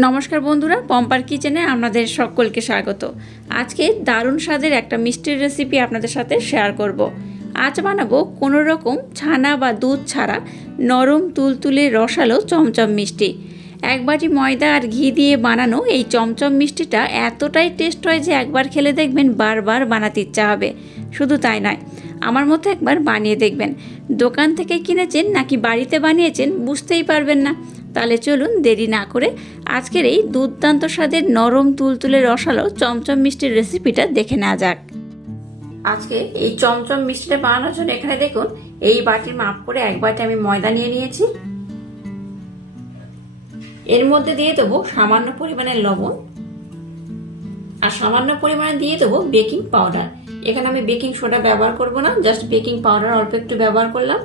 নমস্কার বন্ধুরা, পম্পার কিচেনে আপনাদের সকলকে স্বাগত। আজকে দারুণ স্বাদের একটা মিষ্টির রেসিপি আপনাদের সাথে শেয়ার করব। আজ বানাবো কোনো রকম ছানা বা দুধ ছাড়া নরম তুলতুলে রসালো চমচম মিষ্টি। এক বাটি ময়দা আর ঘি দিয়ে বানানো এই চমচম মিষ্টিটা এতটাই টেস্ট হয় যে একবার খেলে দেখবেন বারবার বানাতে ইচ্ছা হবে। শুধু তাই নয়, আমার মতো একবার বানিয়ে দেখবেন। দোকান থেকে কিনেছেন নাকি বাড়িতে বানিয়েছেন বুঝতেই পারবেন না। তাহলে চলুন দেরি না করে আজকের এই দুর্দান্ত স্বাদের নরম তুলতুলে রসালো চমচম মিষ্টির রেসিপিটা দেখে নেওয়া যাক। আজকে এই চমচম মিষ্টিটা বানানোর জন্য এখানে দেখুন এই বাটির মাপ করে এক বাটি আমি ময়দা নিয়ে নিয়েছি। এর মধ্যে দিয়ে দেবো সামান্য পরিমাণে লবণ আর সামান্য পরিমাণে দিয়ে দেবো বেকিং পাউডার। এখানে আমি বেকিং সোডা ব্যবহার করব না, জাস্ট বেকিং পাউডার অল্প একটু ব্যবহার করলাম।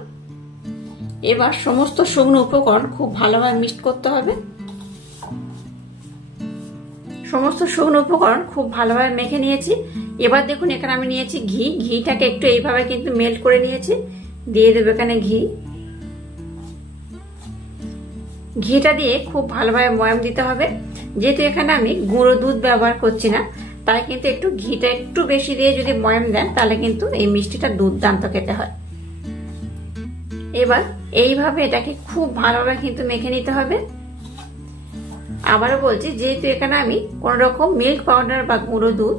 এবার সমস্ত শুকনো উপকরণ খুব ভালোভাবে মিক্স করতে হবে। সমস্ত শুকনো উপকরণ খুব ভালোভাবে মেখে নিয়েছি। এবার দেখুন এখানে আমি নিয়েছি ঘি। ঘিটাকে একটু এইভাবে কিন্তু মেল্ট করে নিয়েছি। দিয়ে দেবো এখানে ঘি। ঘিটা দিয়ে খুব ভালোভাবে ময়াম দিতে হবে। যেহেতু এখানে আমি গুঁড়ো দুধ ব্যবহার করছি না, তাই কিন্তু একটু ঘিটা একটু বেশি দিয়ে যদি ময়াম দেন তাহলে কিন্তু এই মিষ্টিটা দুর্দান্ত খেতে হয়। এবার এইভাবে এটাকে খুব ভালোভাবে কিন্তু মেখে নিতে হবে। আবারও বলছি, যেহেতু এখানে আমি কোন রকম মিল্ক পাউডার বা গুঁড়ো দুধ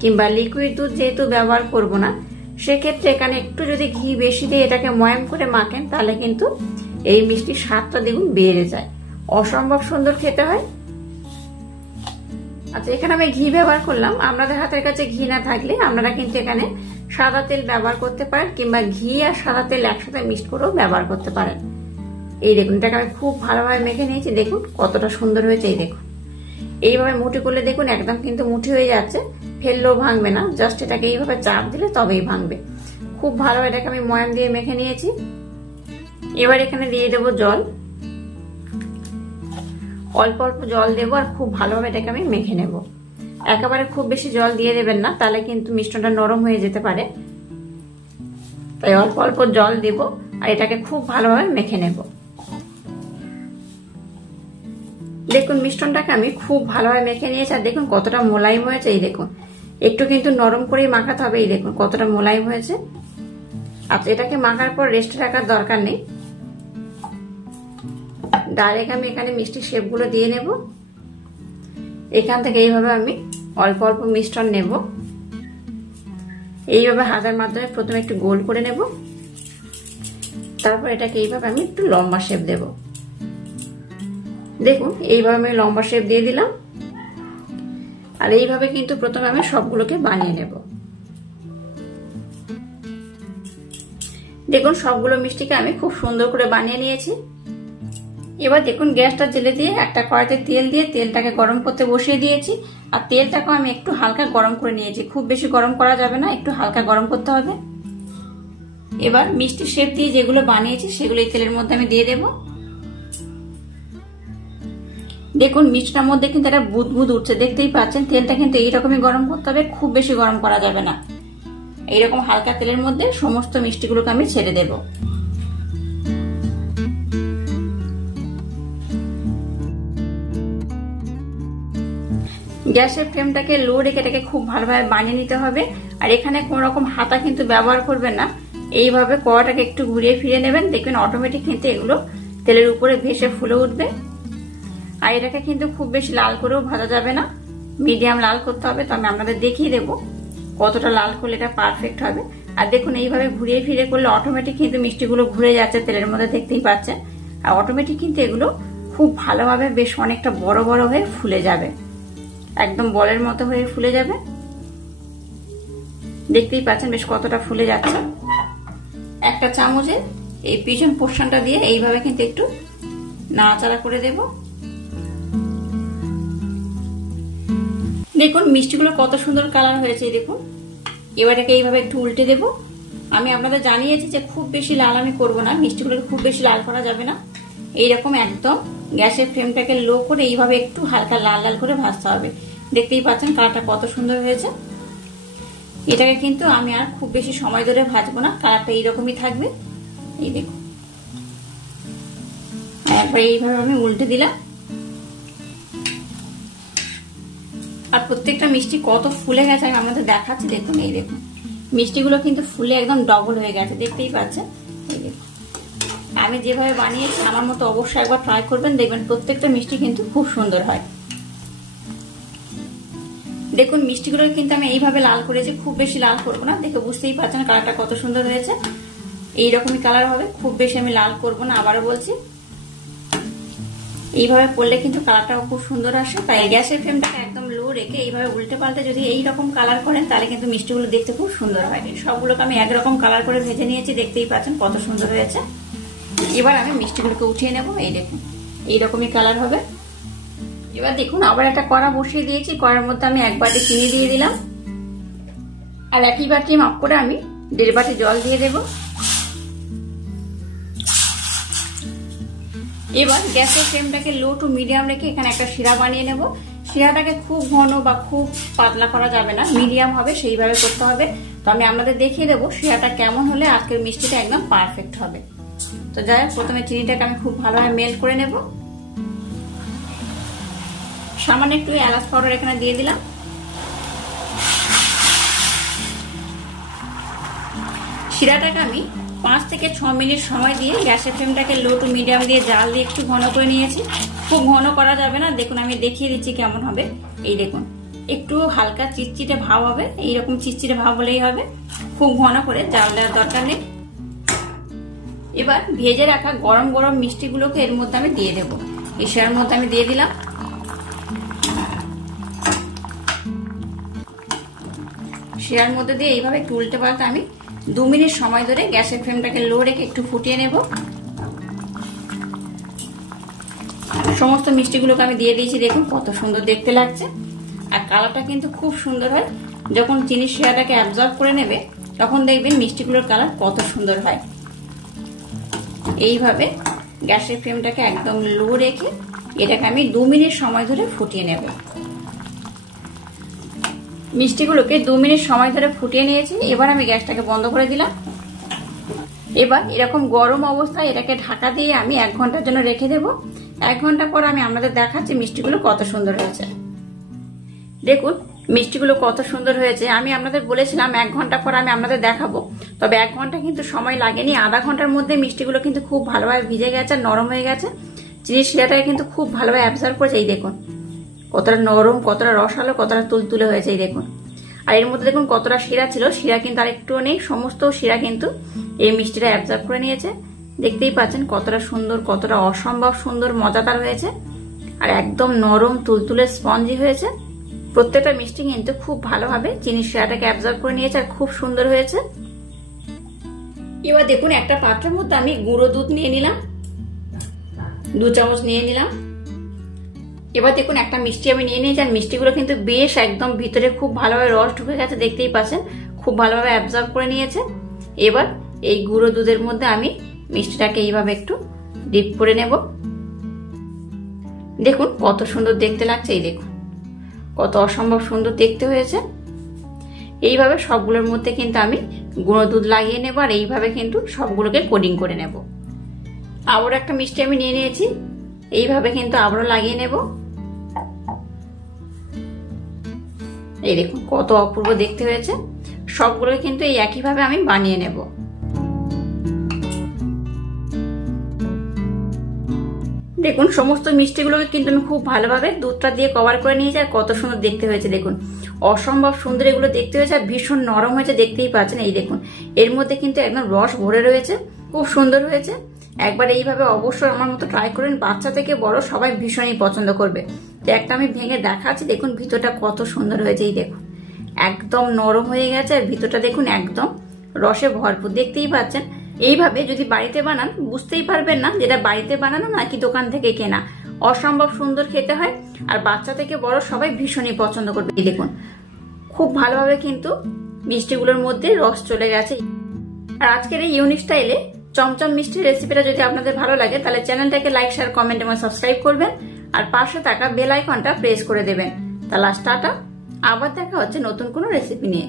কিংবা লিকুইড দুধ যেহেতু ব্যবহার করব না, সেক্ষেত্রে এখানে একটু যদি ঘি বেশি দিয়ে এটাকে ময়াম করে মাখেন তাহলে কিন্তু এই মিষ্টির স্বাদটা দ্বিগুণ বেড়ে যায়, অসম্ভব সুন্দর খেতে হয়। আচ্ছা, এখানে আমি ঘি ব্যবহার করলাম। আপনাদের হাতের কাছে ঘি না থাকলে আপনারা কিন্তু এখানে সাদা তেল ব্যবহার করতে পারেন কিংবা ঘি আর সাদা তেল একসাথে মিক্স করেও ব্যবহার করতে পারেন। এই দেখুন এটাকে আমি খুব ভালোভাবে মেখে নিয়েছি। দেখুন কতটা সুন্দর হয়েছে। এই দেখুন এইভাবে মুঠি করলে দেখুন একদম কিন্তু মুঠি হয়ে যাচ্ছে, ফেললেও ভাঙবে না। জাস্ট এটাকে এইভাবে চাপ দিলে তবেই ভাঙবে। খুব ভালোভাবে এটাকে আমি ময়াম দিয়ে মেখে নিয়েছি। এবার এখানে দিয়ে দেবো জল। অল্প অল্প জল দেবো আর খুব ভালোভাবে এটাকে আমি মেখে নেব। একেবারে খুব বেশি জল দিয়ে দেবেন না, তাহলে কিন্তু মিশ্রণটা নরম হয়ে যেতে পারে। তাই অল্প অল্প জল দেব আর এটাকে খুব ভালোভাবে মেখে নেব। দেখুন মিশ্রণটাকে আমি খুব ভালোভাবে মেখে নিয়েছি আর দেখুন কতটা মোলায়েম হয়েছে। এই দেখুন একটু কিন্তু নরম করেই মাখাতে হবে। এই দেখুন কতটা মোলায়েম হয়েছে। আচ্ছা, এটাকে মাখার পর রেস্টে রাখার দরকার নেই, ডাইরেক্ট আমি এখানে মিষ্টি শেপগুলো দিয়ে নেব। এখান থেকে এইভাবে আমি অল্প অল্প মিশ্রণ নেব। এইভাবে হাতের মাধ্যমে প্রথমে একটু গোল করে নেব, তারপর এটাকে এইভাবে আমি একটু লম্বা শেপ দেব। দেখুন এইভাবে আমি লম্বা শেপ দিয়ে দিলাম। আর এইভাবে কিন্তু প্রথমে আমি সবগুলোকে বানিয়ে নেব। দেখুন সবগুলো মিষ্টিকে আমি খুব সুন্দর করে বানিয়ে নিয়েছি। এবার দেখুন গ্যাসটা জ্বেলে দিয়ে একটা কড়াইতে তেল দিয়ে তেলটাকে গরম করতে বসিয়ে দিয়েছি। আর তেলটাকে আমি একটু হালকা গরম করে নিয়েছি। খুব বেশি গরম করা যাবে না, একটু হালকা গরম করতে হবে। এবার মিষ্টি শেপ দিয়ে যেগুলো বানিয়েছি সেগুলো এই তেলের মধ্যে আমি দিয়ে দেব। দেখুন মিষ্টিটার মধ্যে কিন্তু একটা বুদবুদ উঠছে, দেখতেই পাচ্ছেন। তেলটা কিন্তু এইরকমই গরম করতে হবে, খুব বেশি গরম করা যাবে না। এইরকম হালকা তেলের মধ্যে সমস্ত মিষ্টিগুলোকে আমি ছেড়ে দেব। গ্যাসের ফ্লেমটাকে লো রেখে এটাকে খুব ভালোভাবে বানিয়ে নিতে হবে। আর এখানে কোন রকম হাতা কিন্তু ব্যবহার করবেন না। এইভাবে কড়াটাকে একটু ঘুরিয়ে ফিরে নেবেন, দেখবেন অটোমেটিক কিন্তু এগুলো তেলের উপরে ভেসে ফুলে উঠবে। আর এটাকে কিন্তু খুব বেশি লাল করেও ভাজা যাবে না, মিডিয়াম লাল করতে হবে। তো আমি আপনাদের দেখিয়ে দেবো কতটা লাল করলে এটা পারফেক্ট হবে। আর দেখুন এইভাবে ঘুরিয়ে ফিরে করলে অটোমেটিক কিন্তু মিষ্টিগুলো ঘুরে যাচ্ছে তেলের মধ্যে, দেখতেই পাচ্ছেন। আর অটোমেটিক কিন্তু এগুলো খুব ভালোভাবে বেশ অনেকটা বড় বড় হয়ে ফুলে যাবে, একদম বলের মতো হয়ে ফুলে যাবে। দেখতেই পাচ্ছেন বেশ কতটা ফুলে যাচ্ছে। একটা চামচে এই পিছন পোর্শনটা দিয়ে এইভাবে কিন্তু একটু নাড়াচাড়া করে দেব। দেখুন মিষ্টিগুলো কত সুন্দর কালার হয়েছে। দেখুন এবার এটাকে এইভাবে একটু উল্টে দেব। আমি আপনাদের জানিয়েছি যে খুব বেশি লাল আমি করবো না, মিষ্টিগুলোকে খুব বেশি লাল করা যাবে না। এইরকম একদম গ্যাসের ফ্লেমটাকে লো করে এইভাবে একটু হালকা লাল লাল করে ভাজতে হবে। দেখতেই পাচ্ছেন কালারটা কত সুন্দর হয়েছে। এটাকে কিন্তু আমি আর খুব বেশি সময় ধরে ভাজবো না, কালারটা এইরকমই থাকবে। এই দেখুন একবার এইভাবে আমি উল্টে দিলাম। আর প্রত্যেকটা মিষ্টি কত ফুলে গেছে আমি আপনাদের দেখাচ্ছি। দেখুন এই দেখুন মিষ্টিগুলো কিন্তু ফুলে একদম ডবল হয়ে গেছে, দেখতেই পাচ্ছেন। এই দেখুন আমি যেভাবে বানিয়েছি আমার মতো অবশ্যই একবার ট্রাই করবেন, দেখবেন প্রত্যেকটা মিষ্টি কিন্তু খুব সুন্দর হয়। দেখুন মিষ্টিগুলো কিন্তু আমি এইভাবে লাল করেছি, খুব বেশি লাল করবো না, দেখে বুঝতেই পারছেন কালারটা কত সুন্দর হয়েছে। এইরকমই কালার হবে, খুব বেশি আমি লাল করবো না, আবারও বলছি। এইভাবে করলে কিন্তু কালারটাও খুব সুন্দর আসে। তাই গ্যাসের ফ্লেমটাকে একদম লো রেখে এইভাবে উল্টে পাল্টে যদি এইরকম কালার করেন তাহলে কিন্তু মিষ্টিগুলো দেখতে খুব সুন্দর হয়। সবগুলোকে আমি একরকম কালার করে ভেজে নিয়েছি, দেখতেই পাচ্ছেন কত সুন্দর হয়েছে। এবার আমি মিষ্টিগুলোকে উঠিয়ে নেব। এই দেখুন এইরকমই কালার হবে। এবার দেখুন আবার একটা কড়া বসিয়ে দিয়েছি, কড়ার মধ্যে আমি 1 বাটি চিনি দিয়ে দিলাম, আর একই বাটি মাপ করে আমি 1.5 বাটি জল দিয়ে দেব। এবার গ্যাসের ফ্লেমটাকে লো টু মিডিয়াম রেখে এখানে একটা শিরা বানিয়ে নেব। শিরাটাকে খুব ঘন বা খুব পাতলা করা যাবে না, মিডিয়াম হবে সেইভাবে করতে হবে। তো আমি আপনাদের দেখিয়ে দেবো শিরাটা কেমন হলে আজকের মিষ্টিটা একদম পারফেক্ট হবে। তো যাই হোক প্রথমে চিনিটাকে আমি খুব ভালোভাবে মেল্ট করে নেব। সামান্য একটু এলাচ পাউডার এখানে দিয়ে দিলাম। শিরাটাকে আমি 5 থেকে 6 মিনিট সময় দিয়ে গ্যাসের ফ্লেমটাকে লো টু মিডিয়াম দিয়ে জাল দিয়ে একটু ঘন করে নিয়েছি। খুব ঘন করা যাবে না, দেখুন আমি দেখিয়ে দিচ্ছি কেমন হবে। এই দেখুন একটু হালকা চিটচিটে ভাব হবে, এইরকম চিটচিটে ভাব হলেই হবে, খুব ঘন করে জাল দেওয়ার দরকার নেই। এবার ভেজে রাখা গরম গরম মিষ্টিগুলোকে এর মধ্যে আমি দিয়ে দেবো। এই শিরার মধ্যে আমি দিয়ে দিলাম। শিরার মধ্যে দিয়ে এইভাবে একটু উল্টে পাল্টে আমি 2 মিনিট সময় ধরে গ্যাসের ফ্লেমটাকে লো রেখে একটু ফুটিয়ে নেব। সমস্ত মিষ্টিগুলোকে আমি দিয়ে দিয়েছি, দেখুন কত সুন্দর দেখতে লাগছে। আর কালারটা কিন্তু খুব সুন্দর হয়, যখন চিনি শিরাটাকে অ্যাবজর্ব করে নেবে তখন দেখবেন মিষ্টিগুলোর কালার কত সুন্দর হয়। এইভাবে গ্যাসের ফ্লেমটাকে একদম লো রেখে এটাকে আমি 2 মিনিট সময় ধরে ফুটিয়ে নেব। মিষ্টিগুলোকে 2 মিনিট সময় ধরে ফুটিয়ে নিয়েছি। এবার আমি গ্যাসটাকে বন্ধ করে দিলাম। এবার এরকম গরম অবস্থায় এটাকে ঢাকা দিয়ে আমি 1 ঘন্টার জন্য রেখে দেব। 1 ঘন্টা পর আমি আপনাদের দেখাচ্ছি মিষ্টিগুলো কত সুন্দর হয়েছে। দেখুন মিষ্টিগুলো কত সুন্দর হয়েছে। আমি আপনাদের বলেছিলাম 1 ঘন্টা পর আমি আপনাদের দেখাবো, তবে 1 ঘন্টা কিন্তু সময় লাগেনি। আধা ঘন্টার মধ্যে মিষ্টিগুলো কিন্তু খুব ভালোভাবে ভিজে গেছে, নরম হয়ে গেছে। চিনির শিরাটাকে কিন্তু খুব ভালোভাবে অ্যাবজর্ব করেছে। এই দেখুন কতটা নরম, কতটা রসালো, কতটা তুলতুলে হয়েছে। এই দেখুন আর এর মধ্যে দেখুন কতটা শিরা ছিল, শিরা কিন্তু আরেকটুও নেই, সমস্ত শিরা কিন্তু এই মিষ্টিটা অ্যাবজর্ব করে নিয়েছে। দেখতেই পাচ্ছেন কতটা সুন্দর, কতটা অসম্ভব সুন্দর মজাদার হয়েছে, আর একদম নরম তুলতুলে স্পঞ্জি হয়েছে। প্রত্যেকটা মিষ্টি কিন্তু খুব ভালোভাবে চিনির শিরাটাকে অ্যাবজর্ব করে নিয়েছে আর খুব সুন্দর হয়েছে। এবার দেখুন একটা পাত্রের মধ্যে আমি গুঁড়ো দুধ নিয়ে নিলাম, 2 চামচ নিয়ে নিলাম। এবার দেখুন একটা মিষ্টি আমি নিয়ে নিয়েছি, আর মিষ্টিগুলো কিন্তু বেশ একদম ভিতরে খুব ভালোভাবে রস ঢুকে গেছে, দেখতেই পাচ্ছেন খুব ভালোভাবে অ্যাবজর্ব করে নিয়েছে। এবার এই গুঁড়ো দুধের মধ্যে আমি মিষ্টিটাকে এইভাবে একটু ডিপ করে নেব। দেখুন কত সুন্দর দেখতে লাগছে, এই দেখুন কত অসম্ভব সুন্দর দেখতে হয়েছে। এইভাবে সবগুলোর মধ্যে কিন্তু আমি গুঁড়ো দুধ লাগিয়ে নেব, আর এইভাবে কিন্তু সবগুলোকে কোটিং করে নেব। আবারও একটা মিষ্টি আমি নিয়ে নিয়েছি, এইভাবে কিন্তু আবারও লাগিয়ে নেব। এই দেখুন কত অপূর্ব দেখতে হয়েছে। সবগুলো কিন্তু এই একইভাবে আমি বানিয়ে নেব। দেখুন সমস্ত মিষ্টিগুলোকে কিন্তু আমি খুব ভালোভাবে দুধটা দিয়ে কভার করে নিয়েছি, আর কত সুন্দর দেখতে হয়েছে। দেখুন অসম্ভব সুন্দর এগুলো দেখতে হয়েছে, আর ভীষণ নরম হয়েছে, দেখতেই পাচ্ছেন। এই দেখুন এর মধ্যে কিন্তু একদম রস ভরে রয়েছে, খুব সুন্দর হয়েছে। একবার এইভাবে অবশ্যই আমার মতো ট্রাই করেন, বাচ্চা থেকে বড় সবাই ভীষণই পছন্দ করবে। তো একটা আমি ভেঙে দেখাচ্ছি, দেখুন ভিতরটা কত সুন্দর হয়েছে। এই দেখুন একদম নরম হয়ে গেছে, আর ভিতরটা দেখুন একদম রসে ভরপুর, দেখতেই পাচ্ছেন। এইভাবে যদি বাড়িতে বানান বুঝতেই পারবেন না যেটা বাড়িতে বানানো নাকি দোকান থেকে কেনা। অসম্ভব সুন্দর খেতে হয়, আর বাচ্চা থেকে বড় সবাই ভীষণই পছন্দ করবে। এই দেখুন খুব ভালোভাবে কিন্তু মিষ্টিগুলোর মধ্যে রস চলে গেছে। আর আজকের এই ইউনিক স্টাইলে চমচম মিষ্টির রেসিপিটা যদি আপনাদের ভালো লাগে তাহলে চ্যানেলটাকে লাইক, শেয়ার, কমেন্ট এবং সাবস্ক্রাইব করবেন, আর পাশে থাকা বেল আইকনটা প্রেস করে দেবেন। তাহলে টাটা, আবার দেখা হচ্ছে নতুন কোনো রেসিপি নিয়ে।